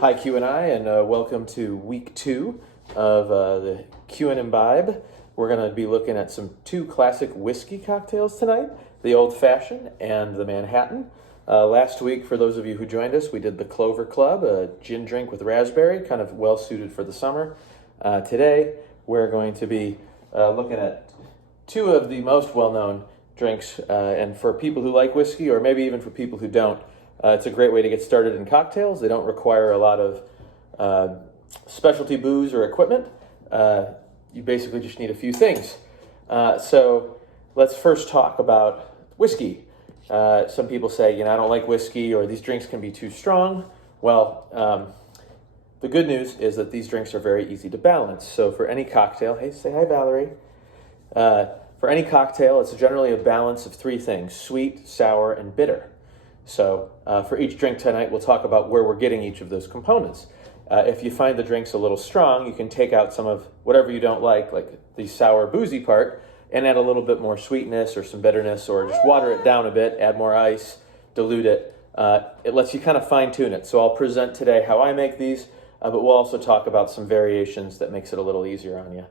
Hi QNI, and welcome to week 2 of the QN Imbibe. We're going to be looking at two classic whiskey cocktails tonight, the Old Fashioned and the Manhattan. Last week, for those of you who joined us, we did the Clover Club, a gin drink with raspberry, kind of well suited for the summer. Today, we're going to be looking at two of the most well-known drinks, and for people who like whiskey, or maybe even for people who don't, it's a great way to get started in cocktails. They don't require a lot of specialty booze or equipment. You basically just need a few things. So let's first talk about whiskey. Some people say, I don't like whiskey, or these drinks can be too strong. Well, the good news is that these drinks are very easy to balance. So for any cocktail, hey, say hi, Valerie. For any cocktail, it's generally a balance of three things: sweet, sour, and bitter. So for each drink tonight, we'll talk about where we're getting each of those components. If you find the drinks a little strong, you can take out some of whatever you don't like the sour, boozy part, and add a little bit more sweetness or some bitterness, or just water it down a bit, add more ice, dilute it. It lets you kind of fine-tune it. So I'll present today how I make these, but we'll also talk about some variations that makes it a little easier on you.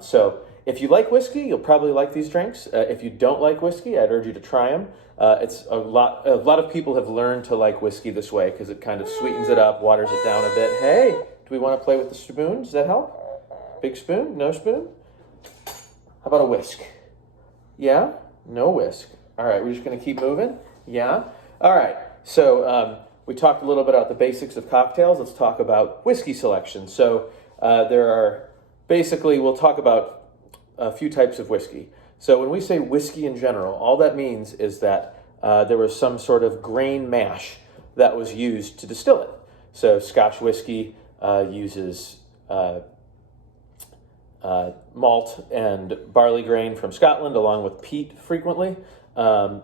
So if you like whiskey, you'll probably like these drinks. If you don't like whiskey, I'd urge you to try them. It's a lot of people have learned to like whiskey this way because it kind of sweetens it up, waters it down a bit. Hey, do we want to play with the spoon? Does that help? Big spoon? No spoon? How about a whisk? Yeah? No whisk. All right, we're just going to keep moving? Yeah? All right, so we talked a little bit about the basics of cocktails. Let's talk about whiskey selection. So we'll talk about a few types of whiskey. So when we say whiskey in general, all that means is that there was some sort of grain mash that was used to distill it. So Scotch whiskey uses malt and barley grain from Scotland, along with peat frequently. When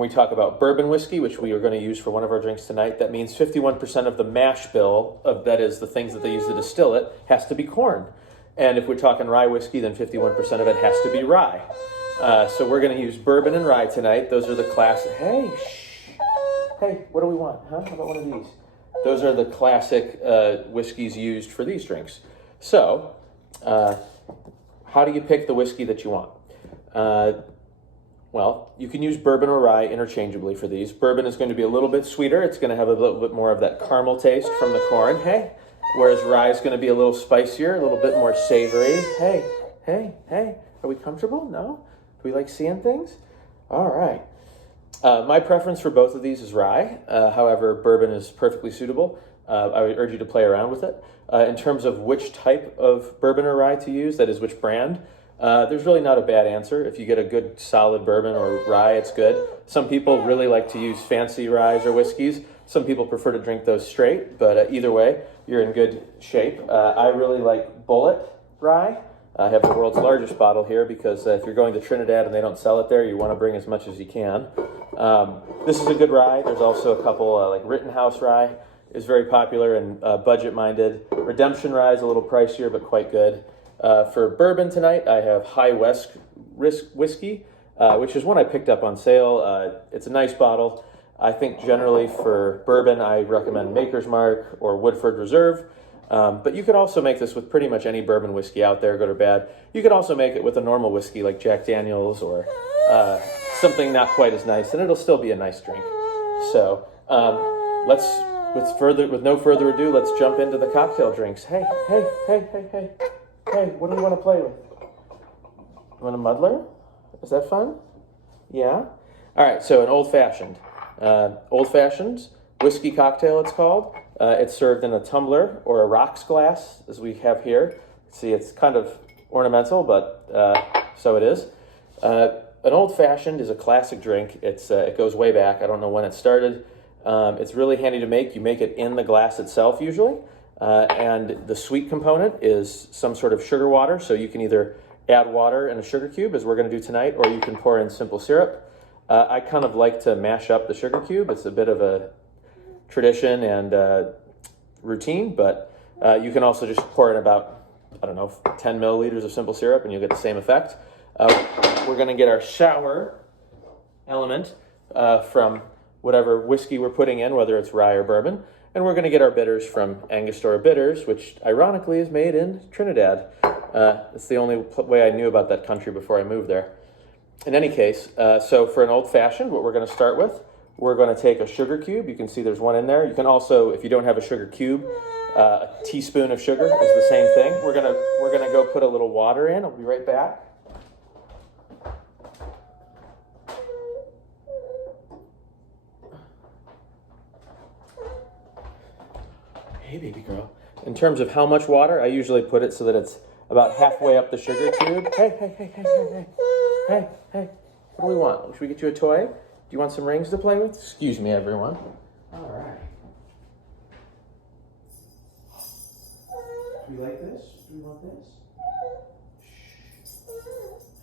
we talk about bourbon whiskey, which we are going to use for one of our drinks tonight, that means 51% of the mash bill, that is the things that they use to distill it, has to be corn. And if we're talking rye whiskey, then 51% of it has to be rye. So we're going to use bourbon and rye tonight. Those are the classic. Hey, shh. Hey, what do we want? Huh? How about one of these? Those are the classic whiskeys used for these drinks. So, how do you pick the whiskey that you want? Well, you can use bourbon or rye interchangeably for these. Bourbon is going to be a little bit sweeter. It's going to have a little bit more of that caramel taste from the corn. Hey. Whereas rye is going to be a little spicier, a little bit more savory. Hey. Are we comfortable? No? Do we like seeing things? All right. My preference for both of these is rye. However, bourbon is perfectly suitable. I would urge you to play around with it. In terms of which type of bourbon or rye to use, that is which brand, there's really not a bad answer. If you get a good solid bourbon or rye, it's good. Some people really like to use fancy ryes or whiskeys. Some people prefer to drink those straight, but either way, you're in good shape. I really like Bullet rye. I have the world's largest bottle here because if you're going to Trinidad and they don't sell it there, you want to bring as much as you can. This is a good rye. There's also a couple, like Rittenhouse rye is very popular and budget-minded. Redemption rye is a little pricier, but quite good. For bourbon tonight, I have High West whiskey, which is one I picked up on sale. It's a nice bottle. I think generally for bourbon, I recommend Maker's Mark or Woodford Reserve. But you could also make this with pretty much any bourbon whiskey out there, good or bad. You could also make it with a normal whiskey like Jack Daniel's or something not quite as nice, and it'll still be a nice drink. So with no further ado, let's jump into the cocktail drinks. Hey, what do we want to play with? You want a muddler? Is that fun? Yeah? All right, so an old-fashioned. Old-fashioned whiskey cocktail, it's called. It's served in a tumbler or a rocks glass, as we have here. See, it's kind of ornamental, but so it is. An old-fashioned is a classic drink. It goes way back. I don't know when it started. It's really handy to make. You make it in the glass itself, usually. And the sweet component is some sort of sugar water, so you can either add water in a sugar cube, as we're going to do tonight, or you can pour in simple syrup. I kind of like to mash up the sugar cube. It's a bit of a tradition and routine, but you can also just pour in about, 10 milliliters of simple syrup and you'll get the same effect. We're going to get our sour element from whatever whiskey we're putting in, whether it's rye or bourbon. And we're going to get our bitters from Angostura Bitters, which ironically is made in Trinidad. It's the only way I knew about that country before I moved there. In any case, so for an old-fashioned, what we're going to start with, we're going to take a sugar cube. You can see there's one in there. You can also, if you don't have a sugar cube, a teaspoon of sugar is the same thing. We're gonna go put a little water in. I'll be right back. Hey, baby girl. In terms of how much water, I usually put it so that it's about halfway up the sugar cube. Hey. What do we want? Should we get you a toy? Do you want some rings to play with? Excuse me, everyone. All right. Do you like this? Do you want this?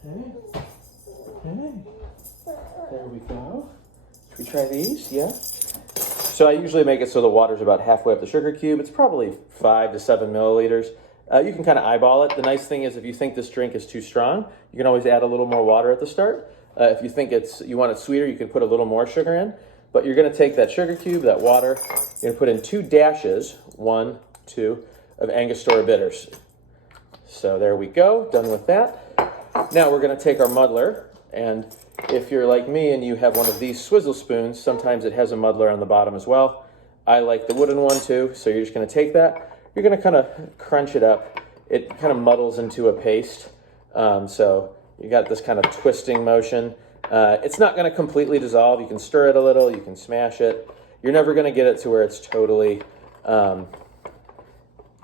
Hey. There we go. Should we try these? Yeah. So I usually make it so the water's about halfway up the sugar cube. It's probably 5 to 7 milliliters. You can kind of eyeball it. The nice thing is if you think this drink is too strong, you can always add a little more water at the start. If you think you want it sweeter, you can put a little more sugar in. But you're going to take that sugar cube, that water, you're going to put in 2 dashes, 1, 2, of Angostura Bitters. So there we go, done with that. Now we're going to take our muddler, and if you're like me and you have one of these swizzle spoons, sometimes it has a muddler on the bottom as well. I like the wooden one too, so you're just going to take that. You're going to kind of crunch it up. It kind of muddles into a paste, so you got this kind of twisting motion. It's not going to completely dissolve. You can stir it a little, you can smash it. You're never going to get it to where it's totally,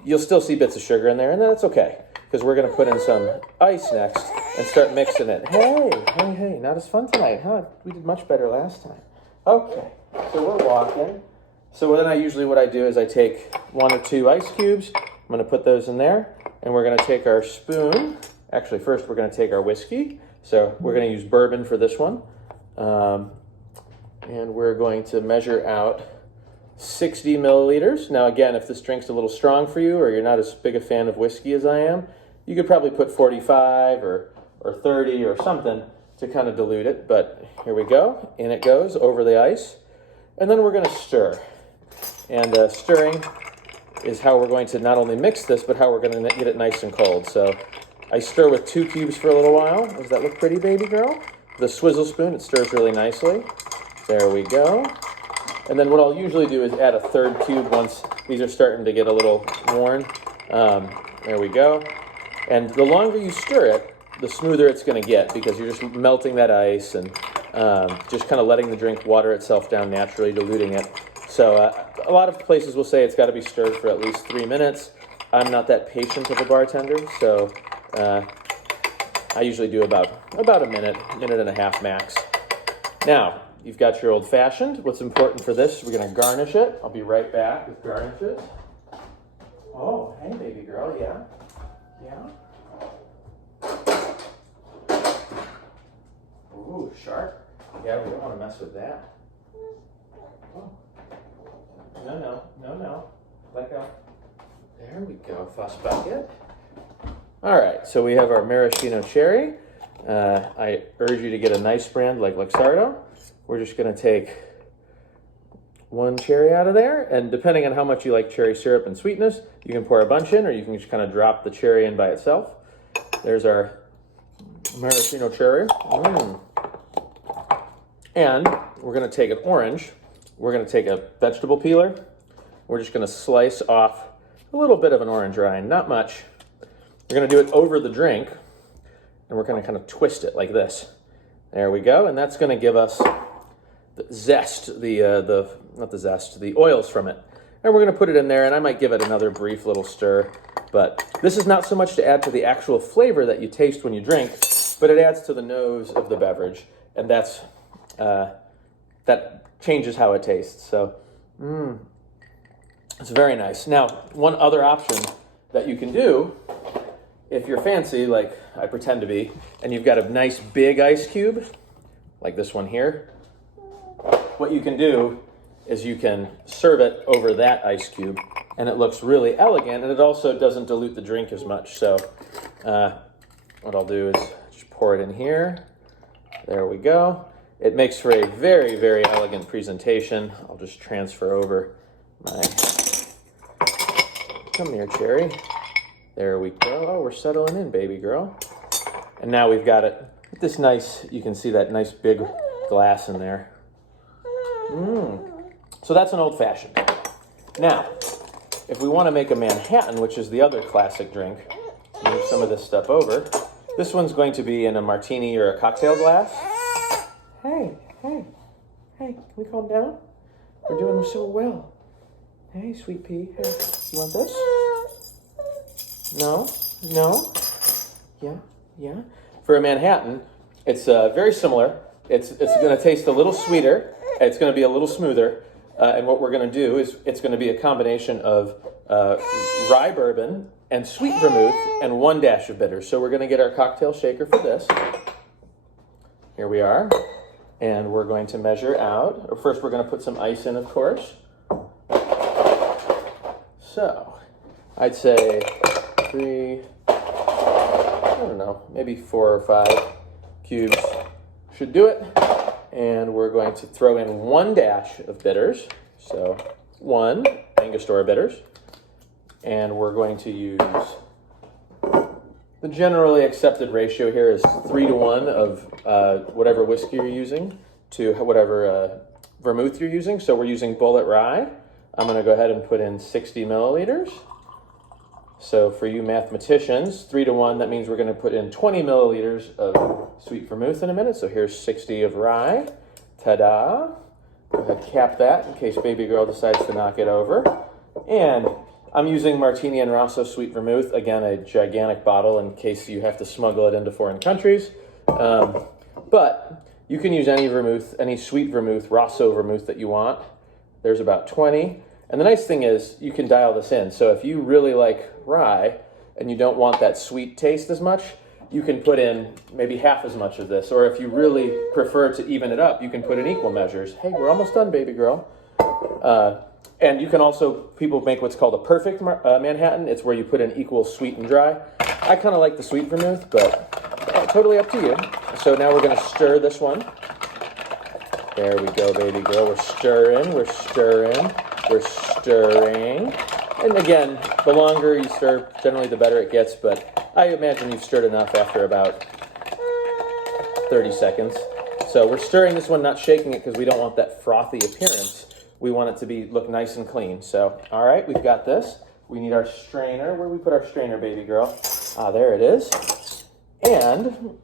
you'll still see bits of sugar in there, and that's okay, because we're going to put in some ice next and start mixing it. Hey, not as fun tonight, huh? We did much better last time. Okay, so we're walking. So then what I do is I take 1 or 2 ice cubes. I'm going to put those in there, and we're going to take our spoon. Actually, first we're going to take our whiskey. So we're going to use bourbon for this one. And we're going to measure out 60 milliliters. Now again, if this drink's a little strong for you or you're not as big a fan of whiskey as I am, you could probably put 45 or 30 or something to kind of dilute it. But here we go. In it goes over the ice. And then we're going to stir. And stirring is how we're going to not only mix this, but how we're going to get it nice and cold. So I stir with 2 cubes for a little while. Does that look pretty, baby girl? The swizzle spoon, it stirs really nicely. There we go. And then what I'll usually do is add a 3rd cube once these are starting to get a little worn. There we go. And the longer you stir it, the smoother it's going to get, because you're just melting that ice and just kind of letting the drink water itself down naturally, diluting it. So a lot of places will say it's got to be stirred for at least 3 minutes. I'm not that patient of a bartender, so I usually do about a minute and a half max. Now, you've got your old-fashioned. What's important for this, we're going to garnish it. I'll be right back with garnishes. Oh, hey, baby girl, yeah? Ooh, sharp. Yeah, we don't want to mess with that. Oh. No. Let go. There we go, fuss bucket. All right, so we have our maraschino cherry. I urge you to get a nice brand like Luxardo. We're just going to take 1 cherry out of there, and depending on how much you like cherry syrup and sweetness, you can pour a bunch in, or you can just kind of drop the cherry in by itself. There's our maraschino cherry. And we're going to take an orange. We're going to take a vegetable peeler. We're just going to slice off a little bit of an orange rind, not much. We're going to do it over the drink, and we're going to kind of twist it like this. There we go, and that's going to give us the zest, the oils from it. And we're going to put it in there, and I might give it another brief little stir. But this is not so much to add to the actual flavor that you taste when you drink, but it adds to the nose of the beverage, and that changes how it tastes. So, it's very nice. Now, one other option that you can do, if you're fancy, like I pretend to be, and you've got a nice big ice cube, like this one here, what you can do is you can serve it over that ice cube, and it looks really elegant, and it also doesn't dilute the drink as much. So what I'll do is just pour it in here. There we go. It makes for a very, very elegant presentation. I'll just transfer over my, come here, Cherry. There we go. Oh, we're settling in, baby girl. And now we've got it with this nice, you can see that nice big glass in there. So that's an old fashioned. Now, if we want to make a Manhattan, which is the other classic drink, move some of this stuff over. This one's going to be in a martini or a cocktail glass. Hey, can we calm down? We're doing so well. Hey, sweet pea. Hey, you want this? No? Yeah. For a Manhattan, it's very similar. It's going to taste a little sweeter. It's going to be a little smoother. And what we're going to do is it's going to be a combination of rye bourbon and sweet vermouth and 1 dash of bitters. So we're going to get our cocktail shaker for this. Here we are. And we're going to measure out. First, we're going to put some ice in, of course. So I'd say 3, I don't know, maybe 4 or 5 cubes should do it. And we're going to throw in 1 dash of bitters. So 1 Angostura bitters. And we're going to use, the generally accepted ratio here is 3 to 1 of whatever whiskey you're using to whatever vermouth you're using. So we're using Bullet Rye. I'm going to go ahead and put in 60 milliliters. So for you mathematicians, 3 to 1, that means we're going to put in 20 milliliters of sweet vermouth in a minute. So here's 60 of rye. Ta-da. Go ahead, cap that in case baby girl decides to knock it over. And I'm using Martini and Rosso sweet vermouth. Again, a gigantic bottle in case you have to smuggle it into foreign countries. But you can use any vermouth, any sweet vermouth, Rosso vermouth that you want. There's about 20. And the nice thing is you can dial this in. So if you really like rye and you don't want that sweet taste as much, you can put in maybe half as much of this. Or if you really prefer to even it up, you can put in equal measures. Hey, we're almost done, baby girl. And you can also, people make what's called a perfect Manhattan. It's where you put in equal sweet and dry. I kind of like the sweet vermouth, but totally up to you. So now we're going to stir this one. There we go, baby girl. We're stirring. And again, the longer you stir, generally the better it gets, but I imagine you've stirred enough after about 30 seconds. So we're stirring this one, not shaking it because we don't want that frothy appearance. We want it to look nice and clean. So, all right, we've got this. We need our strainer. Where do we put our strainer, baby girl? Ah, there it is. And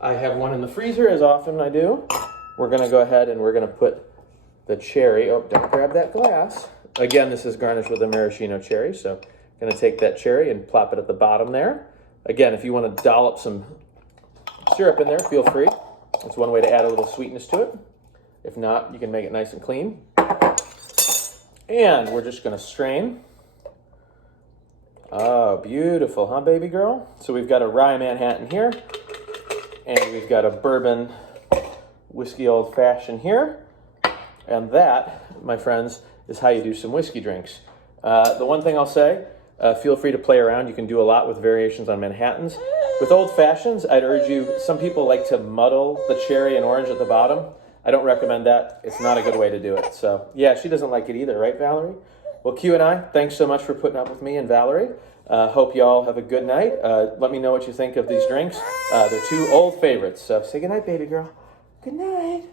I have one in the freezer, as often I do. We're going to go ahead and we're going to put the cherry. Oh, don't grab that glass. Again, this is garnished with a maraschino cherry, so I'm going to take that cherry and plop it at the bottom there. Again, if you want to dollop some syrup in there, feel free. That's one way to add a little sweetness to it. If not, you can make it nice and clean. And we're just going to strain. Oh, beautiful, huh, baby girl? So we've got a rye Manhattan here. And we've got a bourbon whiskey old fashioned here. And that, my friends, is how you do some whiskey drinks. The one thing I'll say, feel free to play around. You can do a lot with variations on Manhattans. With old fashions, I'd urge you, some people like to muddle the cherry and orange at the bottom. I don't recommend that. It's not a good way to do it. So, yeah, she doesn't like it either, right, Valerie? Well, QNI, thanks so much for putting up with me and Valerie. Hope you all have a good night. Let me know what you think of these drinks. They're 2 old favorites. So say goodnight, baby girl. Good night.